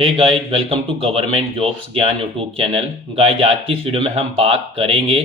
Hey guys, welcome to government jobs Gyan YouTube channel. Guys, आज की इस वीडियो में हम बात करेंगे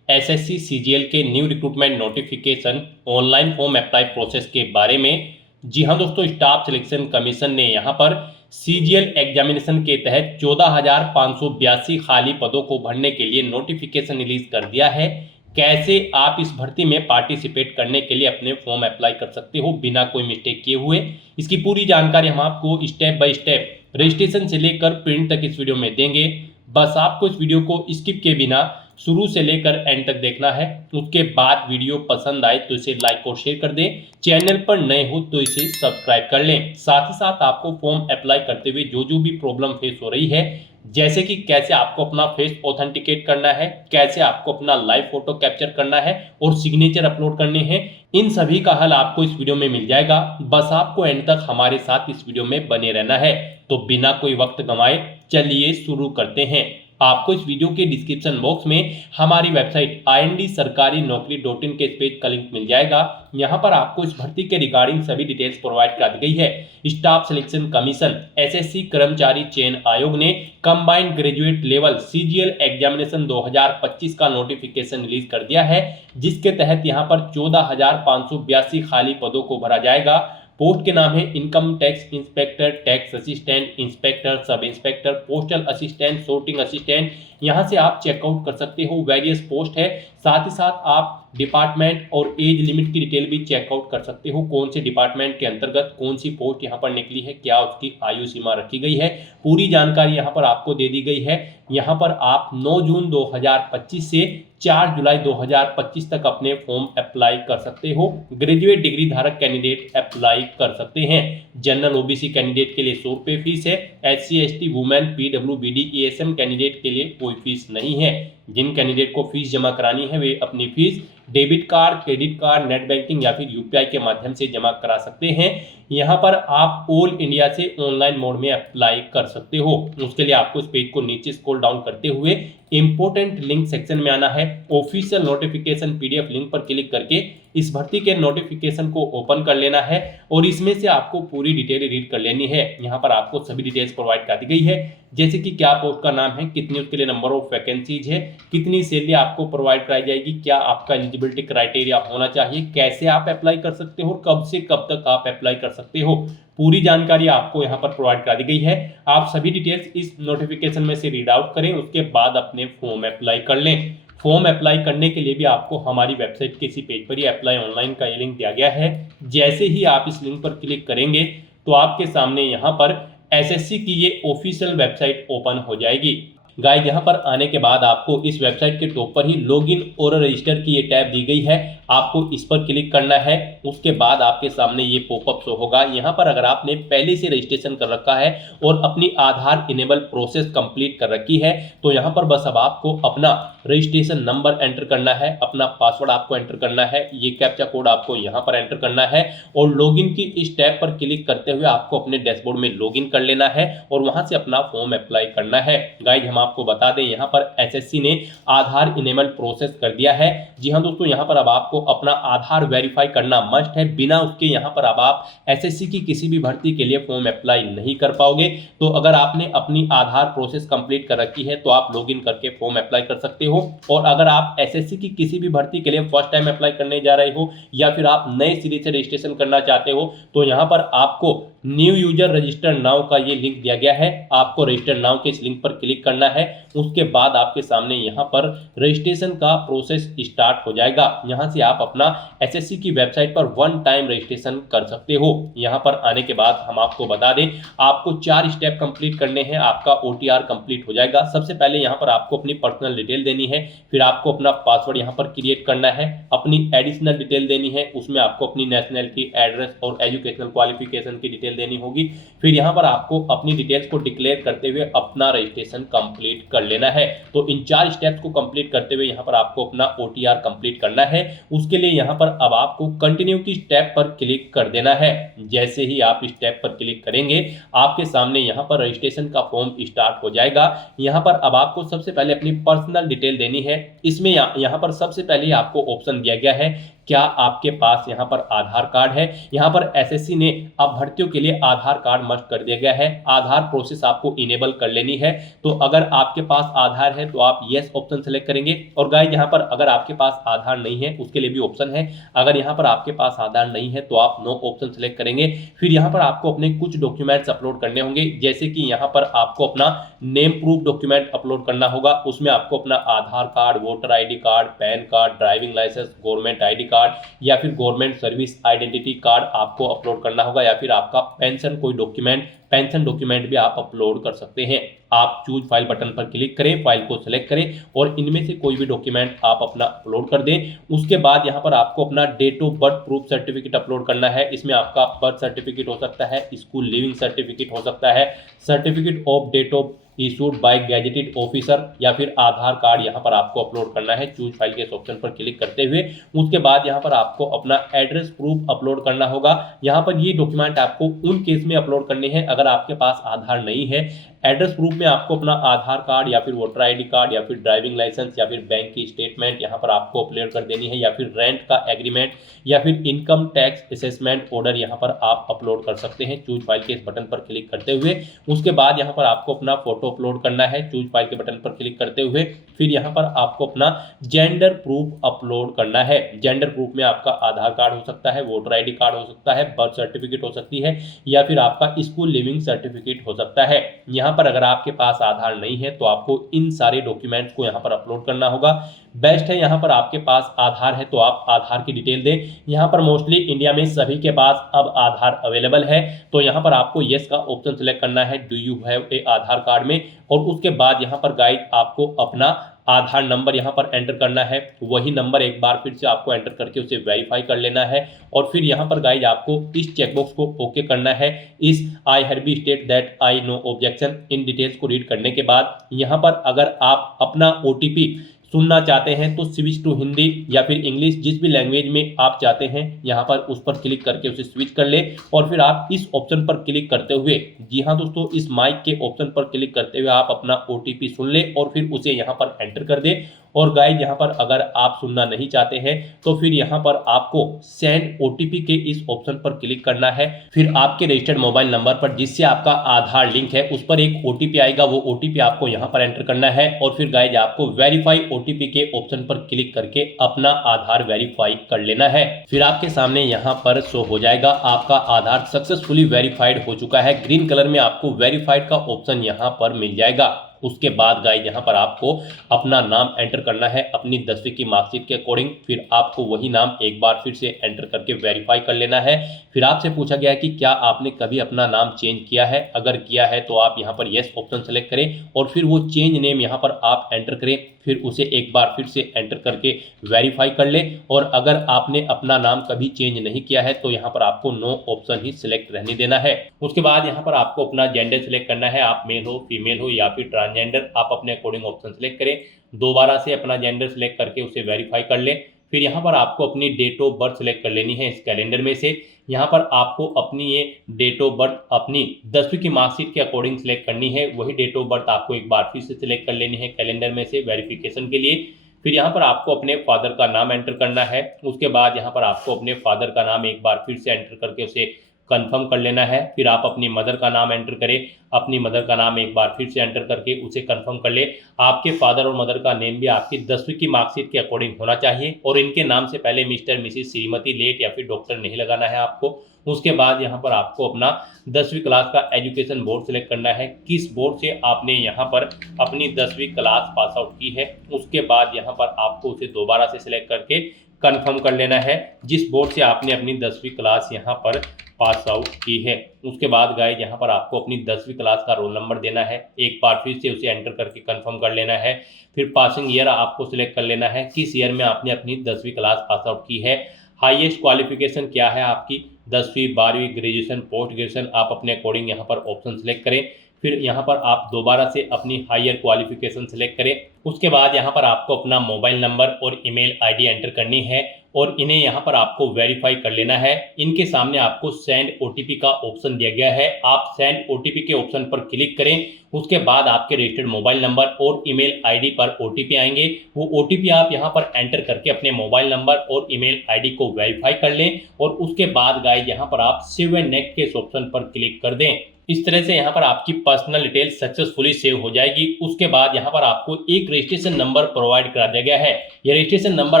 एसएससी सीजीएल के new recruitment notification online form apply process के बारे में। जी हाँ दोस्तों, स्टाफ सिलेक्शन कमीशन ने यहाँ पर सीजीएल एग्जामिनेशन के तहत 14,582 खाली पदों को भरने के लिए नोटिफिकेशन रिलीज कर दिया है। कैसे आप इस भर्ती में पार्टिसिपेट करने के लिए अपने फॉर्म अप्लाई कर सकते हो बिना कोई मिस्टेक किए हुए, इसकी पूरी जानकारी हम आपको स्टेप बाय स्टेप रजिस्ट्रेशन से लेकर प्रिंट तक इस वीडियो में देंगे। बस आपको इस वीडियो को स्किप के बिना शुरू से लेकर एंड तक देखना है। उसके बाद वीडियो पसंद आए तो इसे लाइक और शेयर कर दें। चैनल पर नए हो तो इसे सब्सक्राइब कर लें। साथ ही साथ आपको फॉर्म अप्लाई करते हुए जो जो भी प्रॉब्लम फेस हो रही है, जैसे कि कैसे आपको अपना फेस ऑथेंटिकेट करना है, कैसे आपको अपना लाइव फोटो कैप्चर करना है और सिग्नेचर अपलोड करने हैं, इन सभी का हल आपको इस वीडियो में मिल जाएगा। बस आपको एंड तक हमारे साथ इस वीडियो में बने रहना है। तो बिना कोई वक्त गंवाए चलिए शुरू करते हैं। आपको इस वीडियो के डिस्क्रिप्शन बॉक्स में हमारी वेबसाइट IND-sarkari-naukri.in के इस पेज का लिंक मिल जाएगा। यहाँ पर आपको इस भर्ती के रिगार्डिंग सभी डिटेल्स प्रोवाइड करा दी गई है। स्टाफ सिलेक्शन कमीशन एसएससी कर्मचारी चयन आयोग ने combined graduate level CGL examination 2025 का नोटिफिकेशन रिलीज कर दिया है, जिसके तहत यहाँ पर 14,582 खाली पदों को भरा जाएगा। पोस्ट के नाम है income tax inspector, tax assistant, inspector, sub inspector, postal assistant, sorting assistant. यहाँ से आप चेकआउट कर सकते हो। वेरियस पोस्ट है। साथ ही साथ आप डिपार्टमेंट और एज लिमिट की डिटेल भी चेकआउट कर सकते हो। कौन से डिपार्टमेंट के अंतर्गत कौन सी पोस्ट यहाँ पर निकली है, क्या उसकी आयु सीमा रखी गई है, पूरी जानकारी यहाँ पर आपको दे दी गई है। यहाँ पर आप 9 जून 2025 से 4 जुलाई 2025 तक अपने फॉर्म अप्लाई कर सकते हो। ग्रेजुएट डिग्री धारक कैंडिडेट अप्लाई कर सकते हैं। जनरल ओबीसी कैंडिडेट के लिए 100 रुपये फीस है। SC ST women PWBD ESM candidate के लिए कोई फीस नहीं है। जिन कैंडिडेट को फीस जमा करानी है वे अपनी fees debit card, credit card, net banking या फिर यूपीआई के माध्यम से जमा करा सकते हैं। यहाँ पर आप ऑल इंडिया से ऑनलाइन मोड में अप्लाई कर सकते हो। उसके लिए आपको इस पेज को नीचे स्क्रॉल डाउन करते हुए इंपोर्टेंट लिंक सेक्शन में आना है। ऑफिशियल नोटिफिकेशन PDF लिंक पर क्लिक करके इस भर्ती के नोटिफिकेशन को ओपन कर लेना है और इसमें से आपको पूरी डिटेल रीड कर लेनी है। यहाँ पर आपको सभी डिटेल्स प्रोवाइड कर दी गई है, जैसे कि क्या पोस्ट का नाम है, कितनी उसके लिए नंबर ऑफ वैकेंसीज है, कितनी सैलरी आपको प्रोवाइड कराई जाएगी, क्या आपका एलिजिबिलिटी क्राइटेरिया होना चाहिए, कैसे आप अप्लाई कर सकते हो, कब से कब तक आप अप्लाई कर सकते हो, पूरी जानकारी आपको यहाँ पर प्रोवाइड करा दी गई है। आप सभी डिटेल्स इस नोटिफिकेशन में से रीड आउट करें, उसके बाद अपने फॉर्म अप्लाई कर लें। फॉर्म अप्लाई करने के लिए भी आपको हमारी वेबसाइट के इसी पेज पर ही अप्लाई ऑनलाइन का ये लिंक दिया गया है। जैसे ही आप इस लिंक पर क्लिक करेंगे तो आपके सामने यहाँ पर एसएससी की ये ऑफिशियल वेबसाइट ओपन हो जाएगी। गाइस, यहाँ पर आने के बाद आपको इस वेबसाइट के टॉप पर ही लॉगिन और रजिस्टर की ये टैब दी गई है। आपको इस पर क्लिक करना है। उसके बाद आपके सामने ये पॉपअप शो होगा। यहाँ पर अगर आपने पहले से रजिस्ट्रेशन कर रखा है और अपनी आधार इनेबल प्रोसेस कंप्लीट कर रखी है तो यहाँ पर बस अब आपको अपना रजिस्ट्रेशन नंबर एंटर करना है, अपना पासवर्ड आपको एंटर करना है, ये कैप्चा कोड आपको यहाँ पर एंटर करना है और लॉगिन की इस टैब पर क्लिक करते हुए आपको अपने डैशबोर्ड में लॉगिन कर लेना है और वहां से अपना फॉर्म अप्लाई करना है। गाइज, हम आपको बता दें यहाँ पर एसएससी ने आधार इनेबल प्रोसेस कर दिया है। जी हाँ दोस्तों, यहाँ पर अब आपको अपना आधार वेरीफाई करना मस्ट है। बिना उसके यहाँ पर अब आप एसएससी की किसी भी भर्ती के लिए फॉर्म अप्लाई नहीं कर पाओगे। तो अगर आपने अपनी आधार प्रोसेस कंप्लीट कर रखी है तो आप लॉगिन करके फॉर्म अप्लाई कर सकते हो। और अगर आप एसएससी की किसी भी भर्ती के लिए फर्स्ट टाइम अप्लाई करने जा रहे हो या फिर आप नए सिरे से रजिस्ट्रेशन करना चाहते हो तो यहाँ पर आपको न्यू यूजर रजिस्टर नाउ का ये लिंक दिया गया है। आपको रजिस्टर नाउ के इस लिंक पर क्लिक करना है। उसके बाद आपके सामने यहाँ पर रजिस्ट्रेशन का प्रोसेस स्टार्ट हो जाएगा। यहाँ से आप अपना एसएससी की वेबसाइट पर वन टाइम रजिस्ट्रेशन कर सकते हो। यहाँ पर आने के बाद हम आपको बता दें, आपको 4 स्टेप कंप्लीट करने हैं, आपका OTR कंप्लीट हो जाएगा। सबसे पहले यहाँ पर आपको अपनी पर्सनल डिटेल देनी है, फिर आपको अपना पासवर्ड यहाँ पर क्रिएट करना है, अपनी एडिशनल डिटेल देनी है, उसमें आपको अपनी नेशनलिटी, एड्रेस और एजुकेशनल क्वालिफिकेशन की डिटेल देनी होगी। फिर यहाँ पर आपको अपनी डिटेल्स को डिक्लेयर करते हुए अपना रजिस्ट्रेशन कंप्लीट कर लेना है। तो इन 4 स्टेप्स को कंप्लीट करते हुए यहाँ पर आपको अपना OTR कंप्लीट करना है। उसके लिए यहाँ पर अब आपको कंटिन्यू की स्टेप पर क्लिक कर देना है। जैसे ही आप स्टेप पर क्लिक करेंगे आपके सामने यहाँ पर रजिस्ट्रेशन का फॉर्म स्टार्ट हो जाएगा। यहाँ पर अब आपको सबसे पहले अपनी पर्सनल डिटेल देनी है। इसमें यहाँ पर सबसे पहले आपको ऑप्शन दिया गया है क्या आपके पास यहाँ पर आधार कार्ड है। यहाँ पर एसएससी ने अब भर्तियों के लिए आधार कार्ड मस्ट कर दिया गया है। आधार प्रोसेस आपको इनेबल कर लेनी है। तो अगर आपके पास आधार है तो आप यस ऑप्शन सेलेक्ट करेंगे। और गाइस यहाँ पर अगर आपके पास आधार नहीं है उसके लिए भी ऑप्शन है। अगर यहाँ पर आपके पास आधार नहीं है तो आप नो ऑप्शन सेलेक्ट करेंगे। फिर यहाँ पर आपको अपने कुछ डॉक्यूमेंट्स अपलोड करने होंगे, जैसे कि यहाँ पर आपको अपना नेम प्रूफ डॉक्यूमेंट अपलोड करना होगा। उसमें आपको अपना Aadhaar card, voter ID card, PAN card, driving licence, government ID card या फिर गवर्नमेंट सर्विस आइडेंटिटी कार्ड आपको अपलोड करना होगा, या फिर आपका पेंशन कोई डॉक्यूमेंट, पेंशन डॉक्यूमेंट भी आप अपलोड कर सकते हैं। आप चूज फाइल बटन पर क्लिक करें, फाइल को सिलेक्ट करें और इनमें से कोई भी डॉक्यूमेंट आप अपना अपलोड कर दें। उसके बाद यहाँ पर आपको अपना date of birth proof certificate upload करना है। इसमें आपका बर्थ सर्टिफिकेट हो सकता है, स्कूल लिविंग सर्टिफिकेट हो सकता है, certificate of date of issued by gazetted officer, या फिर आधार कार्ड यहाँ पर आपको अपलोड करना है चूज फाइल के इस ऑप्शन पर क्लिक करते हुए। उसके बाद यहाँ पर आपको अपना एड्रेस प्रूफ अपलोड करना होगा। यहाँ पर ये डॉक्यूमेंट आपको उन केस में अपलोड करने हैं अगर आपके पास आधार नहीं है। एड्रेस प्रूफ में आपको अपना आधार कार्ड या फिर वोटर आईडी कार्ड या फिर ड्राइविंग लाइसेंस या फिर बैंक की स्टेटमेंट यहाँ पर आपको अपलोड कर देनी है, या फिर रेंट का एग्रीमेंट या फिर इनकम टैक्स असेसमेंट ऑर्डर यहाँ पर आप अपलोड कर सकते हैं चूज फाइल के इस बटन पर क्लिक करते हुए। उसके बाद यहाँ पर आपको अपना फोटो अपलोड करना है चूज फाइल के बटन पर क्लिक करते हुए। फिर यहाँ पर आपको अपना जेंडर प्रूफ अपलोड करना है। जेंडर प्रूफ में आपका आधार कार्ड हो सकता है, वोटर आईडी कार्ड हो सकता है, बर्थ सर्टिफिकेट हो सकती है, या फिर आपका स्कूल लिविंग सर्टिफिकेट हो सकता है। यहाँ पर अगर आपके पास आधार नहीं है तो आपको इन सारे डॉक्यूमेंट्स को यहाँ पर अपलोड करना होगा। बेस्ट है यहाँ पर आपके पास आधार है तो आप आधार की डिटेल दें। यहाँ पर मोस्टली इंडिया में सभी के पास अब आधार अवेलेबल है, तो यहाँ पर आपको यस का ऑप्शन सेलेक्ट करना है do you have a Aadhaar card में। और उसके बाद यहाँ पर गाइड आपको अपना आधार नंबर यहाँ पर एंटर करना है। वही नंबर एक बार फिर से आपको एंटर करके उसे वेरीफाई कर लेना है। और फिर यहाँ पर गाइज आपको इस चेकबॉक्स को ओके करना है, इस I have state that I know objection, in details को रीड करने के बाद यहाँ पर अगर आप अपना ओटीपी सुनना चाहते हैं तो स्विच टू हिंदी या फिर इंग्लिश, जिस भी लैंग्वेज में आप चाहते हैं यहाँ पर उस पर क्लिक करके उसे स्विच कर ले। और फिर आप इस ऑप्शन पर क्लिक करते हुए, जी हाँ दोस्तों, इस माइक के ऑप्शन पर क्लिक करते हुए आप अपना ओटीपी सुन ले और फिर उसे यहाँ पर एंटर कर दे। और गाइज यहाँ पर अगर आप सुनना नहीं चाहते हैं तो फिर यहाँ पर आपको सेंड ओटीपी के इस ऑप्शन पर क्लिक करना है। फिर आपके रजिस्टर्ड मोबाइल नंबर पर जिससे आपका आधार लिंक है उस पर एक ओटीपी आएगा, वो ओटीपी आपको यहाँ पर एंटर करना है। और फिर गाइज आपको वेरीफाई ओटीपी के ऑप्शन पर क्लिक करके अपना आधार वेरीफाई कर लेना है। फिर आपके सामने यहाँ पर शो हो जाएगा आपका आधार सक्सेसफुली वेरीफाइड हो चुका है। ग्रीन कलर में आपको वेरीफाइड का ऑप्शन यहाँ पर मिल जाएगा। उसके बाद गाइज यहाँ पर आपको अपना नाम एंटर करना है अपनी 10वीं की मार्कशीट के अकॉर्डिंग। फिर आपको वही नाम एक बार फिर से एंटर करके वेरीफाई कर लेना है। फिर आपसे पूछा गया है कि क्या आपने कभी अपना नाम चेंज किया है। अगर किया है तो आप यहाँ पर यस ऑप्शन सेलेक्ट करें और फिर वो चेंज नेम यहाँ पर आप एंटर करें। फिर उसे एक बार फिर से एंटर करके वेरीफाई कर ले। और अगर आपने अपना नाम कभी चेंज नहीं किया है तो यहाँ पर आपको नो ऑप्शन ही सिलेक्ट रहने देना है। उसके बाद यहाँ पर आपको अपना जेंडर सिलेक्ट करना है, आप मेल हो, फीमेल हो या फिर ट्रांसजेंडर, आप अपने अकॉर्डिंग ऑप्शन सेलेक्ट करें। दोबारा से अपना जेंडर सेलेक्ट करके उसे वेरीफाई कर ले। फिर यहाँ पर आपको अपनी डेट ऑफ बर्थ सेलेक्ट कर लेनी है इस कैलेंडर में से। यहाँ पर आपको अपनी ये डेट ऑफ बर्थ अपनी 10वीं की मार्कशीट के अकॉर्डिंग सेलेक्ट करनी है। वही डेट ऑफ बर्थ आपको एक बार फिर से सिलेक्ट कर लेनी है कैलेंडर में से वेरिफिकेशन के लिए। फिर यहाँ पर आपको अपने फादर का नाम एंटर करना है। उसके बाद यहाँ पर आपको अपने फादर का नाम एक बार फिर से एंटर करके उसे कंफर्म कर लेना है। फिर आप अपनी मदर का नाम एंटर करें, अपनी मदर का नाम एक बार फिर से एंटर करके उसे कंफर्म कर ले। आपके फादर और मदर का नेम भी आपकी 10वीं की मार्कशीट के अकॉर्डिंग होना चाहिए और इनके नाम से पहले मिस्टर, मिसिस, श्रीमती, लेट या फिर डॉक्टर नहीं लगाना है आपको। उसके बाद यहाँ पर आपको अपना 10वीं क्लास का एजुकेशन बोर्ड सेलेक्ट करना है, किस बोर्ड से आपने यहाँ पर अपनी 10वीं क्लास पास आउट की है। उसके बाद यहाँ पर आपको उसे दोबारा से सिलेक्ट करके कंफर्म कर लेना है जिस बोर्ड से आपने अपनी 10वीं क्लास यहाँ पर पास आउट की है। उसके बाद गाइज यहाँ पर आपको अपनी 10वीं क्लास का रोल नंबर देना है, एक बार फिर से उसे एंटर करके कंफर्म कर लेना है। फिर पासिंग ईयर आपको सिलेक्ट कर लेना है, किस ईयर में आपने अपनी 10वीं क्लास पास आउट की है। हाईएस्ट क्वालिफिकेशन क्या है आपकी, 10वीं, 12वीं, ग्रेजुएशन, पोस्ट ग्रेजुएशन, आप अपने अकॉर्डिंग यहाँ पर ऑप्शन सेलेक्ट करें। फिर यहाँ पर आप दोबारा से अपनी हायर क्वालिफिकेशन सेलेक्ट करें। उसके बाद यहाँ पर आपको अपना मोबाइल नंबर और ईमेल आईडी एंटर करनी है और इन्हें यहाँ पर आपको वेरीफाई कर लेना है। इनके सामने आपको सेंड ओटीपी का ऑप्शन दिया गया है, आप सेंड ओटीपी के ऑप्शन पर क्लिक करें। उसके बाद आपके रजिस्टर्ड मोबाइल नंबर और ईमेल आईडी पर ओटीपी आएंगे। वो ओटीपी आप यहाँ पर एंटर करके अपने मोबाइल नंबर और ईमेल आईडी को वेरीफाई कर लें और उसके बाद गाइस यहाँ पर आप सेव एंड नेक्स्ट के ऑप्शन पर क्लिक कर दें। इस तरह से यहाँ पर आपकी पर्सनल डिटेल सक्सेसफुली सेव हो जाएगी। उसके बाद यहाँ पर आपको एक रजिस्ट्रेशन नंबर प्रोवाइड करा दिया गया है। यह रजिस्ट्रेशन नंबर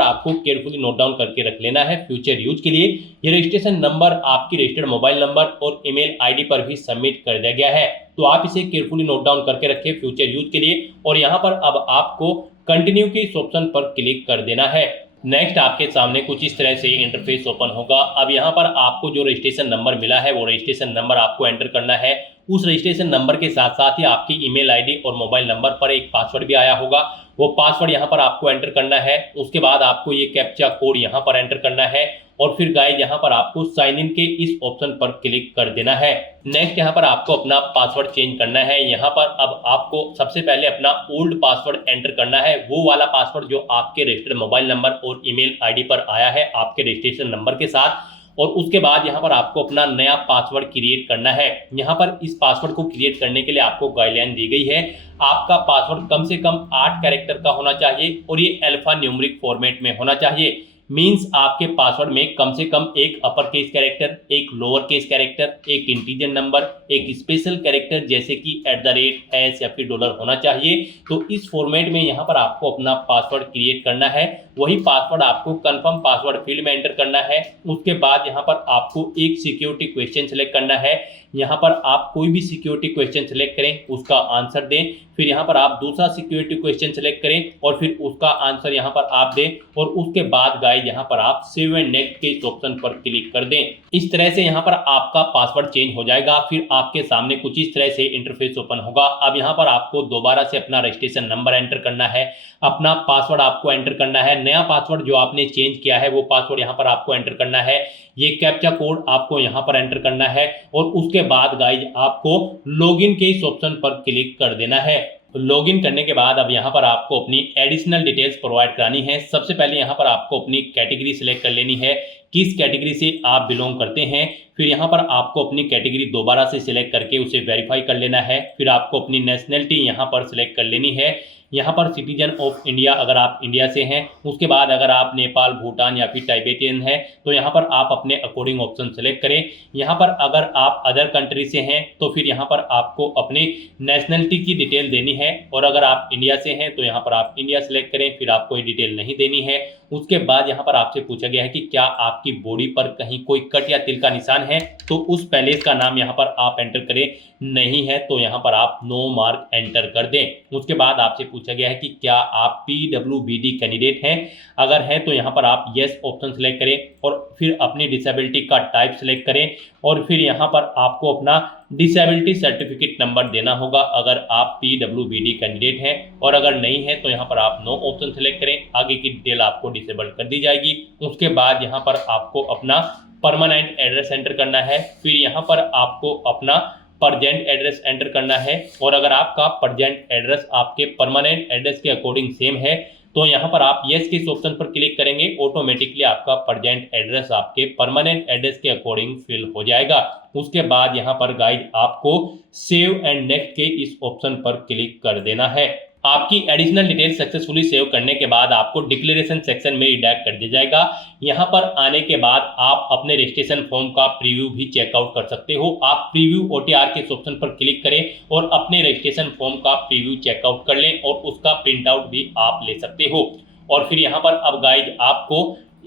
आपको केयरफुली नोट डाउन करके रख लेना है फ्यूचर यूज के लिए। यह रजिस्ट्रेशन नंबर आपकी रजिस्टर्ड मोबाइल नंबर और ईमेल आईडी पर भी सबमिट कर दिया गया है, तो आप इसे केयरफुली नोट डाउन करके रखें फ्यूचर यूज के लिए। और यहाँ पर अब आपको कंटिन्यू के इस ऑप्शन पर क्लिक कर देना है। नेक्स्ट आपके सामने कुछ इस तरह से इंटरफेस ओपन होगा। अब यहाँ पर आपको जो रजिस्ट्रेशन नंबर मिला है वो रजिस्ट्रेशन नंबर आपको एंटर करना है। उस रजिस्ट्रेशन नंबर के साथ साथ ही आपकी ईमेल आईडी और मोबाइल नंबर पर एक पासवर्ड भी आया होगा, वो पासवर्ड यहाँ पर आपको एंटर करना है। उसके बाद आपको ये कैप्चा कोड यहाँ पर एंटर करना है और फिर गाइस यहाँ पर आपको साइन इन के इस ऑप्शन पर क्लिक कर देना है। नेक्स्ट यहाँ पर आपको अपना पासवर्ड चेंज करना है। यहाँ पर अब आपको सबसे पहले अपना ओल्ड पासवर्ड एंटर करना है, वो वाला पासवर्ड जो आपके रजिस्टर्ड मोबाइल नंबर और ईमेल आईडी पर आया है आपके रजिस्ट्रेशन नंबर के साथ। और उसके बाद यहाँ पर आपको अपना नया पासवर्ड क्रिएट करना है। यहाँ पर इस पासवर्ड को क्रिएट करने के लिए आपको गाइडलाइन दी गई है। आपका पासवर्ड कम से कम 8 कैरेक्टर का होना चाहिए और ये अल्फा न्यूमेरिक फॉर्मेट में होना चाहिए। मींस आपके पासवर्ड में कम से कम एक अपर केस कैरेक्टर, एक लोअर केस कैरेक्टर, एक इंटीजर नंबर, एक स्पेशल कैरेक्टर जैसे कि @ या फिर डॉलर होना चाहिए। तो इस फॉर्मेट में यहाँ पर आपको अपना पासवर्ड क्रिएट करना है। वही पासवर्ड आपको कंफर्म पासवर्ड फील्ड में एंटर करना है। उसके बाद यहाँ पर आपको एक सिक्योरिटी क्वेश्चन सेलेक्ट करना है। यहाँ पर आप कोई भी सिक्योरिटी क्वेश्चन सेलेक्ट करें, उसका आंसर दें। फिर यहाँ पर आप दूसरा सिक्योरिटी क्वेश्चन सेलेक्ट करें और फिर उसका आंसर यहाँ पर आप दें। और उसके बाद गाइस यहाँ पर आप सेव एंड नेक्स्ट के इस ऑप्शन पर क्लिक कर दें। इस तरह से यहाँ पर आपका पासवर्ड चेंज हो जाएगा। फिर आपके सामने कुछ इस तरह से इंटरफेस ओपन होगा। अब यहाँ पर आपको दोबारा से अपना रजिस्ट्रेशन नंबर एंटर करना है, अपना पासवर्ड आपको एंटर करना है। नया पासवर्ड जो आपने चेंज किया है वो पासवर्ड यहाँ पर आपको एंटर करना है। ये कैप्चा कोड आपको यहाँ पर एंटर करना है और उसके बाद गाइस आपको लॉगिन के इस ऑप्शन पर क्लिक कर देना है। लॉगिन करने के बाद अब यहाँ पर आपको अपनी एडिशनल डिटेल्स प्रोवाइड करानी है। सबसे पहले यहाँ पर आपको अपनी कैटेगरी सिलेक्ट कर लेनी है, किस कैटेगरी से आप बिलोंग करते हैं। फिर यहाँ पर आपको अपनी कैटेगरी दोबारा से सिलेक्ट करके उसे वेरीफाई कर लेना है। फिर आपको अपनी नेशनलिटी यहाँ पर सिलेक्ट कर लेनी है। यहाँ पर सिटीजन ऑफ इंडिया अगर आप इंडिया से हैं। उसके बाद अगर आप नेपाल, भूटान या फिर टाइबेटियन हैं तो यहाँ पर आप अपने अकॉर्डिंग ऑप्शन सेलेक्ट करें। यहाँ पर अगर आप अदर कंट्री से हैं तो फिर यहाँ पर आपको अपनी नेशनलिटी की डिटेल देनी है। और अगर आप इंडिया से हैं तो यहाँ पर आप इंडिया सेलेक्ट करें, फिर आपको ये डिटेल नहीं देनी है। उसके बाद यहाँ पर आपसे पूछा गया है कि क्या आपकी बॉडी पर कहीं कोई कट या तिल का निशान है, तो उस पैलेस का नाम यहाँ पर आप एंटर करें। नहीं है तो यहाँ पर आप नो मार्क एंटर कर दें। उसके बाद आपसे पूछा गया है कि क्या आप PWBD कैंडिडेट हैं। अगर हैं तो यहाँ पर आप येस ऑप्शन सेलेक्ट करें और फिर अपनी डिसेबिलिटी का टाइप सेलेक्ट करें और फिर यहाँ पर आपको अपना डिसेबिलिटी सर्टिफिकेट नंबर देना होगा अगर आप PWBD कैंडिडेट हैं। और अगर नहीं है तो यहाँ पर आप नो ऑप्शन सेलेक्ट करें, आगे की डिटेल आपको डिसेबल कर दी जाएगी। उसके बाद यहाँ पर आपको अपना परमानेंट एड्रेस एंटर करना है। फिर यहाँ पर आपको अपना परजेंट एड्रेस एंटर करना है और अगर आपका परजेंट एड्रेस आपके परमानेंट एड्रेस के अकॉर्डिंग सेम है तो यहाँ पर आप येस के इस ऑप्शन पर क्लिक करेंगे। ऑटोमेटिकली आपका परजेंट एड्रेस आपके परमानेंट एड्रेस के अकॉर्डिंग फिल हो जाएगा। उसके बाद यहाँ पर गाइस आपको सेव एंड नेक्स्ट के इस ऑप्शन पर क्लिक कर देना है। आपकी एडिशनल डिटेल सक्सेसफुली सेव करने के बाद आपको डिक्लेरेशन सेक्शन में रिडायरेक्ट कर दिया जाएगा। यहाँ पर आने के बाद आप अपने रजिस्ट्रेशन फॉर्म का प्रीव्यू भी चेकआउट कर सकते हो। आप प्रीव्यू OTR के ऑप्शन पर क्लिक करें और अपने रजिस्ट्रेशन फॉर्म का प्रीव्यू चेकआउट कर लें और उसका प्रिंट आउट भी आप ले सकते हो। और फिर यहाँ पर अब गाइज आपको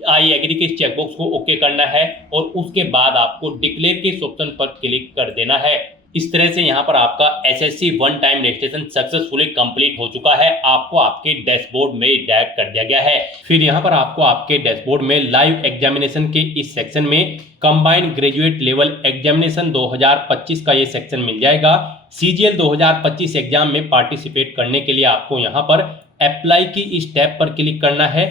आई एग्री के चेकबॉक्स को ओके करना है और उसके बाद आपको डिक्लेयर के ऑप्शन पर क्लिक कर देना है। इस तरह से यहाँ पर आपका SSC one time registration successfully complete हो चुका है। आपको आपके डैशबोर्ड में डायरेक्ट कर दिया गया है। फिर यहाँ पर आपको आपके डैशबोर्ड में लाइव एग्जामिनेशन के इस सेक्शन में कंबाइंड ग्रेजुएट लेवल एग्जामिनेशन 2025 का ये सेक्शन मिल जाएगा। CGL 2025 एग्जाम में पार्टिसिपेट करने के लिए आपको यहाँ पर अप्लाई की इस टैब पर क्लिक करना है।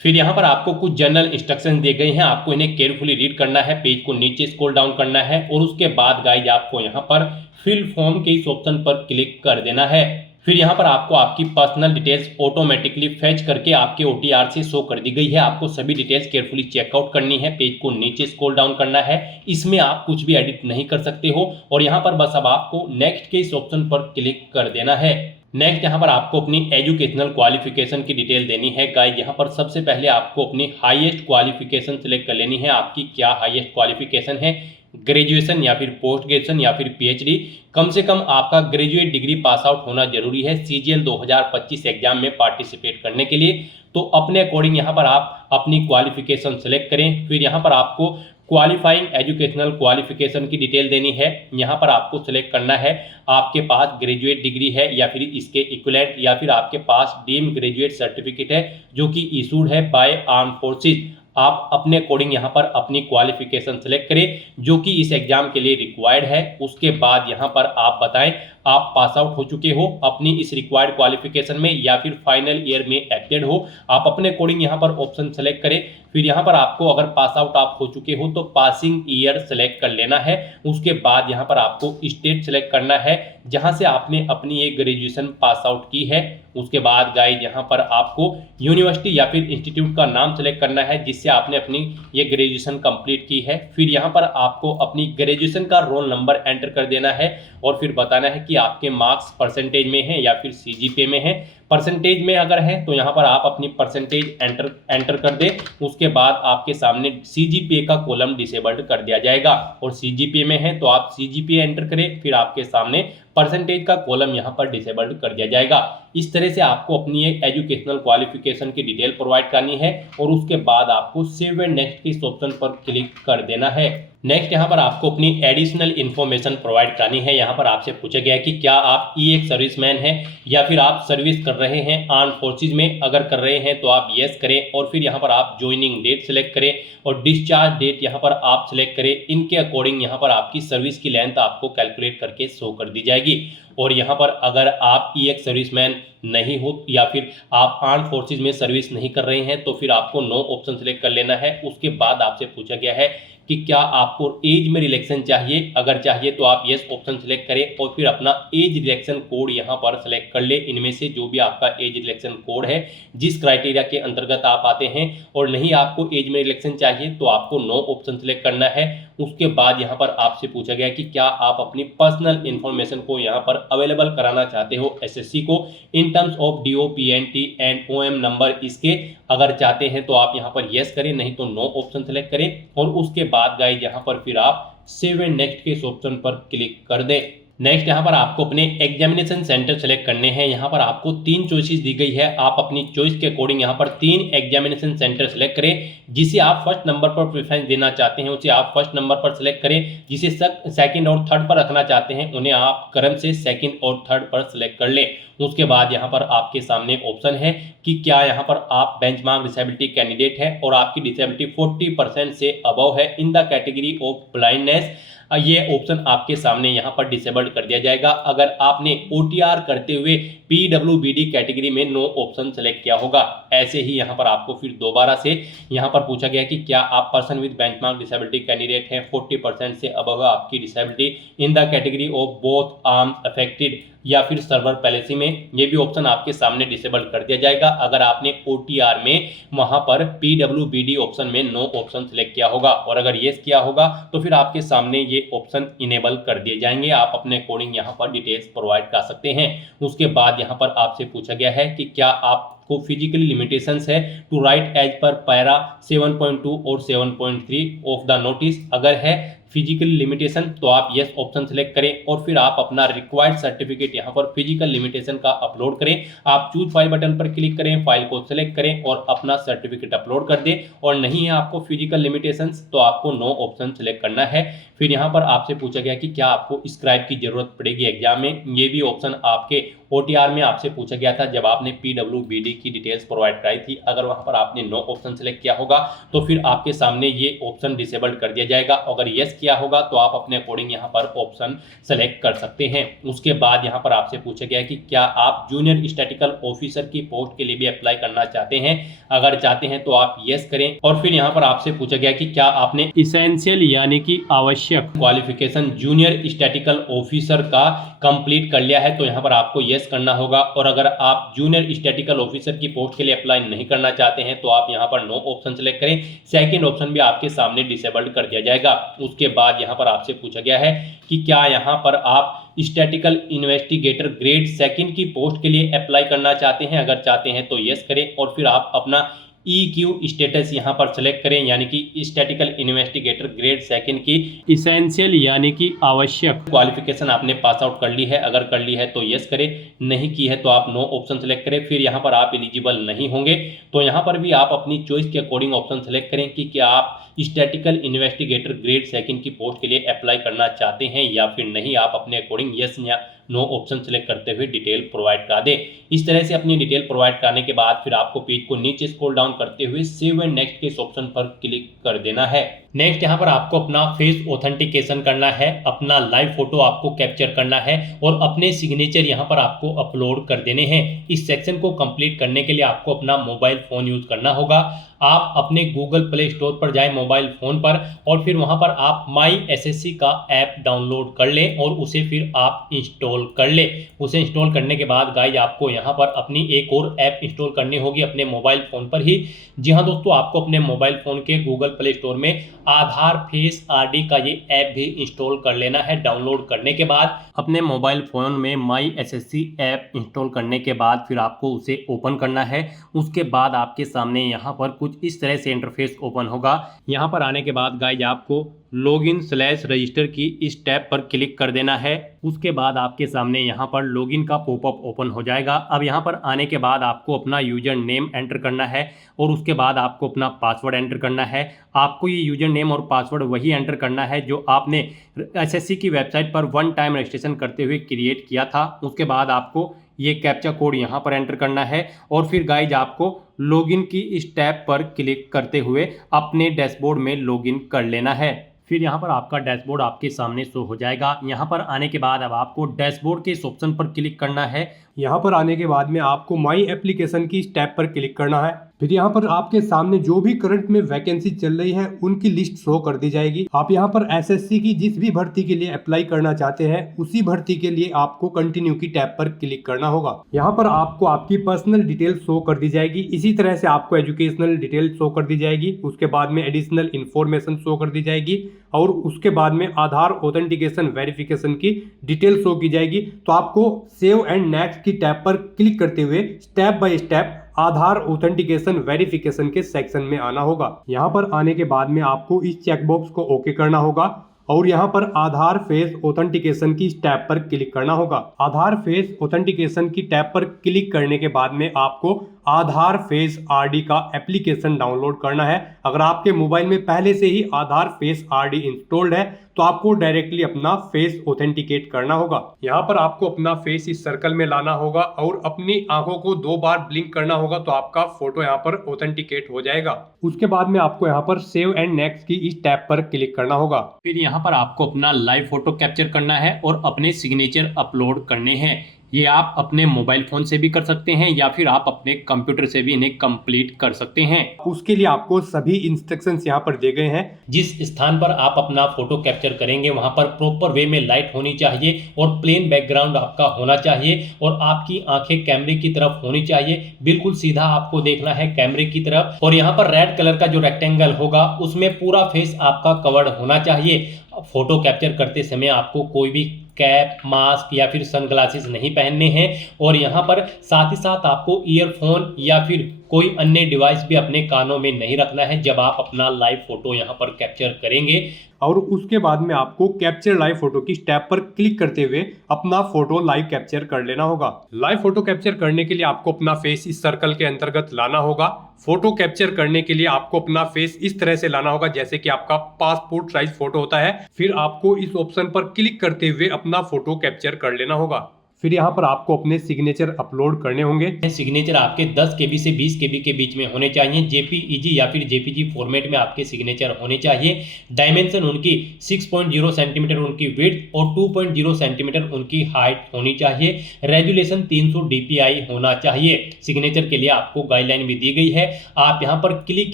फिर यहाँ पर आपको कुछ जनरल इंस्ट्रक्शन दिए गए हैं, आपको इन्हें केयरफुली रीड करना है, पेज को नीचे स्क्रॉल डाउन करना है और उसके बाद गाइज आपको यहाँ पर फिल फॉर्म के इस ऑप्शन पर क्लिक कर देना है। फिर यहाँ पर आपको आपकी पर्सनल डिटेल्स ऑटोमेटिकली फेच करके आपके OTR से शो कर दी गई है। आपको सभी डिटेल्स केयरफुली चेकआउट करनी है, पेज को नीचे स्क्रॉल डाउन करना है, इसमें आप कुछ भी एडिट नहीं कर सकते हो और यहाँ पर बस अब आपको नेक्स्ट के इस ऑप्शन पर क्लिक कर देना है। नेक्स्ट यहाँ पर आपको अपनी एजुकेशनल क्वालिफिकेशन की डिटेल देनी है। गाइस यहाँ पर सबसे पहले आपको अपनी हाईएस्ट क्वालिफिकेशन सिलेक्ट कर लेनी है। आपकी क्या हाईएस्ट क्वालिफिकेशन है, ग्रेजुएशन या फिर पोस्ट ग्रेजुएशन या फिर PhD। कम से कम आपका ग्रेजुएट डिग्री पास आउट होना जरूरी है CGL 2025 एग्जाम में पार्टिसिपेट करने के लिए। तो अपने अकॉर्डिंग यहाँ पर आप अपनी क्वालिफिकेशन सेलेक्ट करें। फिर यहाँ पर आपको क्वालिफाइंग एजुकेशनल क्वालिफिकेशन की डिटेल देनी है। यहाँ पर आपको सेलेक्ट करना है आपके पास ग्रेजुएट डिग्री है या फिर इसके इक्विवेलेंट, या फिर आपके पास डीम्ड ग्रेजुएट सर्टिफिकेट है जो कि इशूड है बाय आर्म फोर्सेज। आप अपने अकॉर्डिंग यहाँ पर अपनी क्वालिफिकेशन सेलेक्ट करें जो कि इस एग्जाम के लिए रिक्वायर्ड है। उसके बाद यहाँ पर आप बताएं आप पास आउट हो चुके हो अपनी इस रिक्वायर्ड क्वालिफिकेशन में या फिर फाइनल ईयर में एप्टेड हो। आप अपने अकॉर्डिंग यहाँ पर ऑप्शन सेलेक्ट करें। फिर यहाँ पर आपको अगर पास आउट आप हो चुके हो तो पासिंग ईयर सेलेक्ट कर लेना है। उसके बाद यहाँ पर आपको स्टेट सेलेक्ट करना है जहाँ से आपने अपनी ये ग्रेजुएशन पास आउट की है। उसके बाद गाइड यहाँ पर आपको यूनिवर्सिटी या फिर इंस्टीट्यूट का नाम सेलेक्ट करना है जिससे आपने अपनी ये ग्रेजुएशन कंप्लीट की है। फिर यहाँ पर आपको अपनी ग्रेजुएशन का रोल नंबर एंटर कर देना है और फिर बताना है कि आपके मार्क्स परसेंटेज में है या फिर CGPA में है। परसेंटेज में अगर है तो यहाँ पर आप अपनी परसेंटेज एंटर कर दे। उसके बाद आपके सामने CGPA का कॉलम डिसेबल्ड कर दिया जाएगा और CGPA में है तो आप CGPA एंटर करें, फिर आपके सामने परसेंटेज का कॉलम यहाँ पर डिसेबल्ड कर दिया जाएगा। इस तरह से आपको अपनी एक एजुकेशनल क्वालिफिकेशन की डिटेल प्रोवाइड करनी है और उसके बाद आपको सेव एंड नेक्स्ट के इस ऑप्शन पर क्लिक कर देना है। नेक्स्ट यहाँ पर आपको अपनी एडिशनल इन्फॉर्मेशन प्रोवाइड करनी है। यहाँ पर आपसे पूछा गया है कि क्या आप एक सर्विसमैन हैं या फिर आप सर्विस कर रहे हैं आर्म फोर्सेज में। अगर कर रहे हैं तो आप येस करें और फिर यहाँ पर आप ज्वाइनिंग डेट सेलेक्ट करें और डिस्चार्ज डेट यहाँ पर आप सेलेक्ट करें। इनके अकॉर्डिंग यहाँ पर आपकी सर्विस की लेंथ आपको कैलकुलेट करके शो कर दी जाएगी। और यहाँ पर अगर आप एक सर्विसमैन नहीं हो या फिर आप आर्म फोर्सेज में सर्विस नहीं कर रहे हैं तो फिर आपको नो ऑप्शन सेलेक्ट कर लेना है। उसके बाद आपसे पूछा गया है कि क्या आपको एज में रिलैक्सेशन चाहिए। अगर चाहिए तो आप यस ऑप्शन सेलेक्ट करें और फिर अपना एज रिलैक्सेशन कोड यहाँ पर सेलेक्ट कर ले। इनमें से जो भी आपका एज रिलैक्सेशन कोड है जिस क्राइटेरिया के अंतर्गत आप आते हैं, और नहीं आपको एज में रिलैक्सेशन चाहिए तो आपको नो ऑप्शन सेलेक्ट करना है। उसके बाद यहाँ पर आपसे पूछा गया कि क्या आप अपनी पर्सनल इंफॉर्मेशन को यहाँ पर अवेलेबल कराना चाहते हो SSC को in terms of DOPNT and OM number इसके। अगर चाहते हैं तो आप यहाँ पर यस करें, नहीं तो नो ऑप्शन सेलेक्ट करें और उसके बाद गाइड यहाँ पर फिर आप सेव एंड नेक्स्ट के इस ऑप्शन पर क्लिक कर दें। नेक्स्ट यहाँ पर आपको अपने एग्जामिनेशन सेंटर सेलेक्ट करने हैं। यहाँ पर आपको 3 चॉइसेस दी गई है। आप अपनी चॉइस के अकॉर्डिंग यहाँ पर 3 एग्जामिनेशन सेंटर सेलेक्ट करें। जिसे आप फर्स्ट नंबर पर प्रेफरेंस देना चाहते हैं उसे आप फर्स्ट नंबर पर सेलेक्ट करें। जिसे सेकंड और थर्ड पर रखना चाहते हैं उन्हें आप क्रम से सेकंड और थर्ड पर सेलेक्ट कर लें। उसके बाद यहाँ पर आपके सामने ऑप्शन है कि क्या यहाँ पर आप बेंचमार्क डिसेबिलिटी कैंडिडेट है और आपकी डिसेबिलिटी 40% से अबव है in the category of blindness. ये ऑप्शन आपके सामने यहाँ पर डिसेबल्ड कर दिया जाएगा अगर आपने OTR करते हुए PWBD कैटेगरी में नो ऑप्शन सेलेक्ट किया होगा। ऐसे ही यहाँ पर आपको फिर दोबारा से यहाँ पर पूछा गया कि क्या आप person with benchmark disability candidate हैं, 40% से अबव आपकी disability in the category of both arm affected या फिर सर्वर पैलेसी में। ये भी ऑप्शन आपके सामने डिसेबल कर दिया जाएगा अगर आपने OTR में वहां पर PWBD ऑप्शन में नो ऑप्शन सेलेक्ट किया होगा। और अगर येस किया होगा तो फिर आपके सामने ये ऑप्शन इनेबल कर दिए जाएंगे। आप अपने अकॉर्डिंग यहाँ पर डिटेल्स प्रोवाइड कर सकते हैं। उसके बाद यहाँ पर आपसे पूछा गया है कि क्या आपको फिजिकली लिमिटेशंस है to write as per para 7.2 और 7.3 ऑफ द नोटिस। अगर है फिजिकल लिमिटेशन तो आप यस ऑप्शन सेलेक्ट करें और फिर आप अपना रिक्वायर्ड सर्टिफिकेट यहाँ पर फिजिकल लिमिटेशन का अपलोड करें। आप चूज फाइल बटन पर क्लिक करें, फाइल को सेलेक्ट करें और अपना सर्टिफिकेट अपलोड कर दें। और नहीं है आपको फिजिकल लिमिटेशंस तो आपको नो ऑप्शन सेलेक्ट करना है। फिर यहाँ पर आपसे पूछा गया कि क्या आपको स्क्राइब की जरूरत पड़ेगी एग्जाम में। ये भी ऑप्शन आपके OTR में आपसे पूछा गया था जब आपने PWBD की डिटेल्स प्रोवाइड कराई थी। अगर वहां पर आपने नो ऑप्शन सेलेक्ट किया होगा तो फिर आपके सामने ये ऑप्शन डिसेबल्ड कर दिया जाएगा। अगर यस किया होगा तो आप अपने अकॉर्डिंग यहाँ पर ऑप्शन सेलेक्ट कर सकते हैं। उसके बाद यहाँ पर आपसे पूछा गया है कि क्या आप जूनियर स्टैटिस्टिकल ऑफिसर की पोस्ट के लिए भी अप्लाई करना चाहते हैं। अगर चाहते हैं तो आप यस करें। और फिर यहाँ पर आपसे पूछा गया कि क्या आपने इसेंशियल यानी कि आवश्यक क्वालिफिकेशन जूनियर स्टैटिस्टिकल ऑफिसर का कंप्लीट कर लिया है तो यहाँ पर आपको यस करना होगा। और अगर आप जूनियर स्टैटिस्टिकल ऑफिसर की पोस्ट के लिए अप्लाई नहीं करना चाहते हैं तो आप यहाँ पर नो ऑप्शन सेलेक्ट करें। सेकंड ऑप्शन भी आपके सामने डिसेबल्ड कर दिया जाएगा। उसके बाद यहाँ पर आपसे पूछा गया है कि क्या यहाँ पर आप स्टैटिस्टिकल इन्वेस्टिगेटर ग्रेड सेकंड की पोस्ट के लिए अप्लाई करना चाहते हैं। अगर चाहते हैं तो यस करें और फिर आप अपना EQ स्टेटस यहाँ पर सेलेक्ट करें, यानी कि स्टैटिस्टिकल इन्वेस्टिगेटर ग्रेड सेकंड की इसेंशियल यानी कि आवश्यक क्वालिफिकेशन आपने पास आउट कर ली है। अगर कर ली है तो यस करें, नहीं की है तो आप नो ऑप्शन सेलेक्ट करें। फिर यहाँ पर आप एलिजिबल नहीं होंगे तो यहाँ पर भी आप अपनी चॉइस के अकॉर्डिंग ऑप्शन सेलेक्ट करें कि क्या आप स्टैटिस्टिकल इन्वेस्टिगेटर ग्रेड सेकंड की पोस्ट के लिए अप्लाई करना चाहते हैं या फिर नहीं। आप अपने अकॉर्डिंग यस या नो ऑप्शन सेलेक्ट करते हुए डिटेल प्रोवाइड करा दें। इस तरह से अपनी डिटेल प्रोवाइड कराने के बाद फिर आपको पेज को नीचे स्क्रॉल डाउन करते हुए सेव एंड नेक्स्ट के इस ऑप्शन पर क्लिक कर देना है। नेक्स्ट यहाँ पर आपको अपना फेस ऑथेंटिकेशन करना है, अपना लाइव फोटो आपको कैप्चर करना है और अपने सिग्नेचर यहाँ पर आपको अपलोड कर देने हैं। इस सेक्शन को कंप्लीट करने के लिए आपको अपना मोबाइल फोन यूज करना होगा। आप अपने गूगल प्ले स्टोर पर जाएं मोबाइल फोन पर और फिर वहां पर आप माई एसएससी का ऐप डाउनलोड कर लें और उसे फिर आप इंस्टॉल कर लें। उसे इंस्टॉल करने के बाद गाइज आपको यहां पर अपनी एक और ऐप इंस्टॉल करनी होगी अपने मोबाइल फोन पर ही। जी हाँ दोस्तों, आपको अपने मोबाइल फोन के गूगल प्ले स्टोर में आधार फेस आरडी का ये ऐप भी इंस्टॉल कर लेना है। डाउनलोड करने के बाद अपने मोबाइल फोन में माई एसएससी ऐप इंस्टॉल करने के बाद फिर आपको उसे ओपन करना है। उसके बाद आपके सामने यहाँ पर कुछ इस तरह से इंटरफेस ओपन होगा। यहाँ पर आने के बाद गाइज आपको लॉगिन/रजिस्टर की इस टैब पर क्लिक कर देना है। उसके बाद आपके सामने यहाँ पर लॉगिन का पॉपअप ओपन हो जाएगा। अब यहाँ पर आने के बाद आपको अपना यूजर नेम एंटर करना है और उसके बाद आपको अपना पासवर्ड एंटर करना है। आपको ये यूजर नेम और पासवर्ड वही एंटर करना है जो आपने एसएससी की वेबसाइट पर वन टाइम रजिस्ट्रेशन करते हुए क्रिएट किया था। उसके बाद आपको ये कैप्चा कोड यहाँ पर एंटर करना है और फिर गाइज आपको लॉगिन की इस टैब पर क्लिक करते हुए अपने डैशबोर्ड में लॉगिन कर लेना है। फिर यहाँ पर आपका डैशबोर्ड आपके सामने शो हो जाएगा। यहाँ पर आने के बाद अब आपको डैशबोर्ड के इस ऑप्शन पर क्लिक करना है। यहाँ पर आने के बाद में आपको माई एप्लीकेशन की इस टैब पर क्लिक करना है। फिर यहाँ पर आपके सामने जो भी करंट में वैकेंसी चल रही है उनकी लिस्ट शो कर दी जाएगी। आप यहाँ पर एसएससी की जिस भी भर्ती के लिए अप्लाई करना चाहते हैं उसी भर्ती के लिए आपको कंटिन्यू की टैब पर क्लिक करना होगा। यहाँ पर आपको आपकी पर्सनल डिटेल शो कर दी जाएगी। इसी तरह से आपको एजुकेशनल डिटेल शो कर दी जाएगी। उसके बाद में एडिशनल इंफॉर्मेशन शो कर दी जाएगी और उसके बाद में आधार ऑथेंटिकेशन वेरिफिकेशन की डिटेल शो की जाएगी। तो आपको सेव एंड नेक्स्ट की टैब पर क्लिक करते हुए step by step Aadhaar authentication verification के सेक्शन में आना होगा। यहाँ पर आने के बाद में आपको इस चेकबॉक्स को ओके करना होगा और यहाँ पर आधार फेस ऑथेंटिकेशन की टैब पर क्लिक करना होगा। आधार फेस ऑथेंटिकेशन की टैब पर क्लिक करने के बाद में आपको आधार फेस आरडी का एप्लीकेशन डाउनलोड करना है। अगर आपके मोबाइल में पहले से ही आधार फेस आरडी इंस्टॉल्ड है तो आपको डायरेक्टली अपना फेस ऑथेंटिकेट करना होगा। यहाँ पर आपको अपना फेस इस सर्कल में लाना होगा और अपनी आंखों को 2 बार ब्लिंक करना होगा तो आपका फोटो यहाँ पर ऑथेंटिकेट हो जाएगा। उसके बाद में आपको यहाँ पर सेव एंड नेक्स्ट की इस टैब पर क्लिक करना होगा। फिर यहाँ पर आपको अपना लाइव फोटो कैप्चर करना है और अपने सिग्नेचर अपलोड करने हैं। ये आप अपने मोबाइल फोन से भी कर सकते हैं या फिर आप अपने कंप्यूटर से भी इन्हें कंप्लीट कर सकते हैं। उसके लिए आपको सभी इंस्ट्रक्शंस यहाँ पर दिए गए हैं। जिस स्थान पर आप अपना फोटो कैप्चर करेंगे वहां पर प्रॉपर वे में लाइट होनी चाहिए और प्लेन बैकग्राउंड आपका होना चाहिए और आपकी आंखें कैमरे की तरफ होनी चाहिए। बिल्कुल सीधा आपको देखना है कैमरे की तरफ और यहाँ पर रेड कलर का जो रेक्टेंगल होगा उसमें पूरा फेस आपका कवर्ड होना चाहिए। फोटो कैप्चर करते समय आपको कोई भी कैप, मास्क या फिर सनग्लासेस नहीं पहनने हैं और यहाँ पर साथ ही साथ आपको ईयरफोन या फिर कोई अन्य डिवाइस भी अपने कानों में नहीं रखना है जब आप अपना लाइव फोटो यहाँ पर कैप्चर करेंगे। और उसके बाद में आपको कैप्चर लाइव फोटो की टैब पर क्लिक करते हुए अपना फोटो लाइव कैप्चर कर लेना होगा। लाइव फोटो कैप्चर करने के लिए आपको अपना फेस इस सर्कल के अंतर्गत लाना होगा। फोटो कैप्चर करने के लिए आपको अपना फेस इस तरह से लाना होगा जैसे कि आपका पासपोर्ट साइज फोटो होता है। फिर आपको इस ऑप्शन पर क्लिक करते हुए अपना फोटो कैप्चर कर लेना होगा। फिर यहाँ पर आपको अपने सिग्नेचर अपलोड करने होंगे। सिग्नेचर आपके 10 KB से 20 KB के बीच में होने चाहिए। JPEG या फिर JPG फॉर्मेट में आपके सिग्नेचर होने चाहिए। डायमेंशन उनकी 6.0 सेंटीमीटर उनकी विड्थ और 2.0 सेंटीमीटर उनकी हाइट होनी चाहिए। रेजुलेशन 300 DPI होना चाहिए। सिग्नेचर के लिए आपको गाइडलाइन भी दी गई है। आप यहाँ पर क्लिक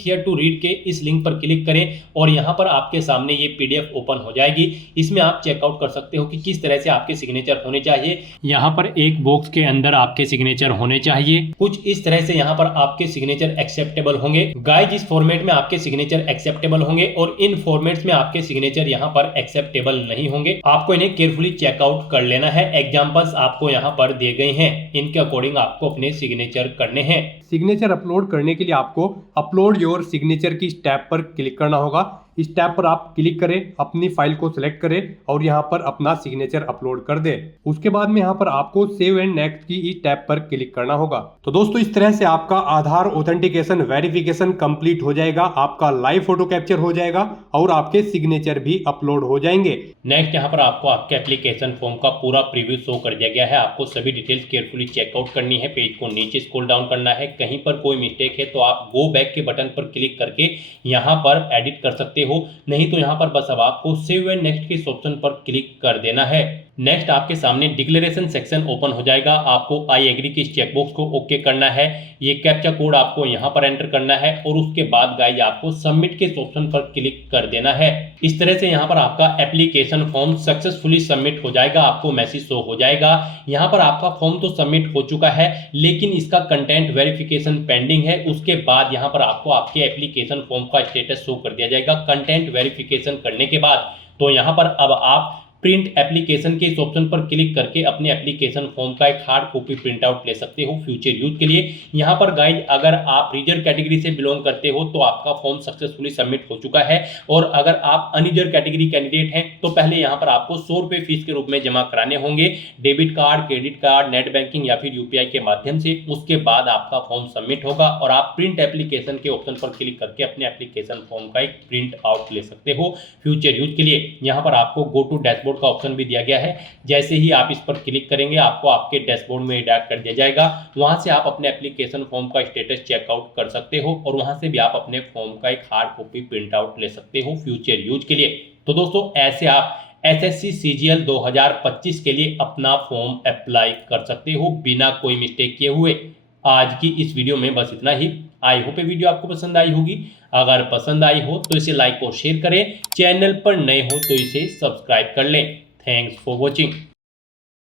हियर टू रीड के इस लिंक पर क्लिक करें और यहाँ पर आपके सामने ये PDF ओपन हो जाएगी। इसमें आप चेकआउट कर सकते हो कि किस तरह से आपके सिग्नेचर होने चाहिए। यहाँ पर एक बॉक्स के अंदर आपके सिग्नेचर होने चाहिए। कुछ इस तरह से यहाँ पर आपके सिग्नेचर एक्सेप्टेबल होंगे। गाइस, इस फॉर्मेट में आपके सिग्नेचर एक्सेप्टेबल होंगे और इन फॉर्मेट्स में आपके सिग्नेचर यहाँ पर एक्सेप्टेबल नहीं होंगे। आपको इन्हें केयरफुली चेकआउट कर लेना है। एग्जांपल्स आपको यहाँ पर दिए गए हैं, इनके अकॉर्डिंग आपको अपने सिग्नेचर करने हैं। सिग्नेचर अपलोड करने के लिए आपको अपलोड योर सिग्नेचर की टैब पर क्लिक करना होगा। इस टैब पर आप क्लिक करें, अपनी फाइल को सिलेक्ट करें और यहाँ पर अपना सिग्नेचर अपलोड कर दें। उसके बाद में यहाँ पर आपको सेव एंड नेक्स्ट की इस टैब पर क्लिक करना होगा। तो दोस्तों, इस तरह से आपका आधार ऑथेंटिकेशन वेरिफिकेशन कंप्लीट हो जाएगा, आपका लाइव फोटो कैप्चर हो जाएगा और आपके सिग्नेचर भी अपलोड हो जाएंगे। नेक्स्ट यहाँ पर आपको आपके एप्लीकेशन फॉर्म का पूरा प्रीव्यू शो कर दिया गया है। आपको सभी डिटेल्स केयरफुली चेकआउट करनी है। पेज को नीचे स्क्रॉल डाउन करना है। कहीं पर कोई मिस्टेक है तो आप गो बैक के बटन पर क्लिक करके यहाँ पर एडिट कर सकते हो, नहीं तो यहाँ पर बस अब आपको सेव एंड नेक्स्ट के इस ऑप्शन पर क्लिक कर देना है। नेक्स्ट आपके सामने डिक्लेरेशन सेक्शन ओपन हो जाएगा। आपको आई एग्री की इस चेकबॉक्स को ओके करना है। ये कैप्चा कोड आपको यहाँ पर एंटर करना है और उसके बाद गाइस आपको सबमिट के इस ऑप्शन पर क्लिक कर देना है। इस तरह से यहाँ पर आपका एप्लीकेशन फॉर्म सक्सेसफुली सबमिट हो जाएगा। आपको मैसेज शो हो जाएगा। यहाँ पर आपका फॉर्म तो सबमिट हो चुका है, लेकिन इसका कंटेंट वेरिफिकेशन पेंडिंग है। उसके बाद यहाँ पर आपको आपके एप्लीकेशन फॉर्म का स्टेटस शो कर दिया जाएगा। कंटेंट वेरिफिकेशन करने के बाद तो यहाँ पर अब आप प्रिंट एप्लीकेशन के इस ऑप्शन पर क्लिक करके अपने एप्लीकेशन फॉर्म का एक हार्ड कॉपी प्रिंट आउट ले सकते हो फ्यूचर यूज के लिए। यहाँ पर गाइड, अगर आप रिजर्व कैटेगरी से बिलोंग करते हो तो आपका फॉर्म सक्सेसफुली सबमिट हो चुका है, और अगर आप अनरिजर्व कैटेगरी कैंडिडेट हैं तो पहले यहाँ पर आपको 100 रुपये फीस के रूप में जमा कराने होंगे, debit card, credit card, net banking या फिर UPI के माध्यम से। उसके बाद आपका फॉर्म सबमिट होगा और आप प्रिंट एप्लीकेशन के ऑप्शन पर क्लिक करके अपने एप्लीकेशन फॉर्म का एक प्रिंट आउट ले सकते हो फ्यूचर यूज के लिए। यहाँ पर आपको गो टू डैशबोर्ड का ऑप्शन भी दिया गया है। जैसे ही आप इस पर क्लिक करेंगे आपको आपके डैशबोर्ड में डायरेक्ट कर दिया जाएगा। वहां से आप अपने एप्लीकेशन फॉर्म का स्टेटस चेकआउट कर सकते हो और वहां से भी आप अपने फॉर्म का एक हार्ड कॉपी प्रिंट आउट ले सकते हो फ्यूचर यूज के लिए। तो दोस्तों, ऐसे आप SSC CGL 2025 के लिए अपना फॉर्म अप्लाई कर सकते हो बिना कोई मिस्टेक किए हुए। आज की इस वीडियो में बस इतना ही। आई होप ये वीडियो आपको पसंद आई होगी। अगर पसंद आई हो तो इसे लाइक और शेयर करें। चैनल पर नए हो तो इसे सब्सक्राइब कर लें। Thanks for watching.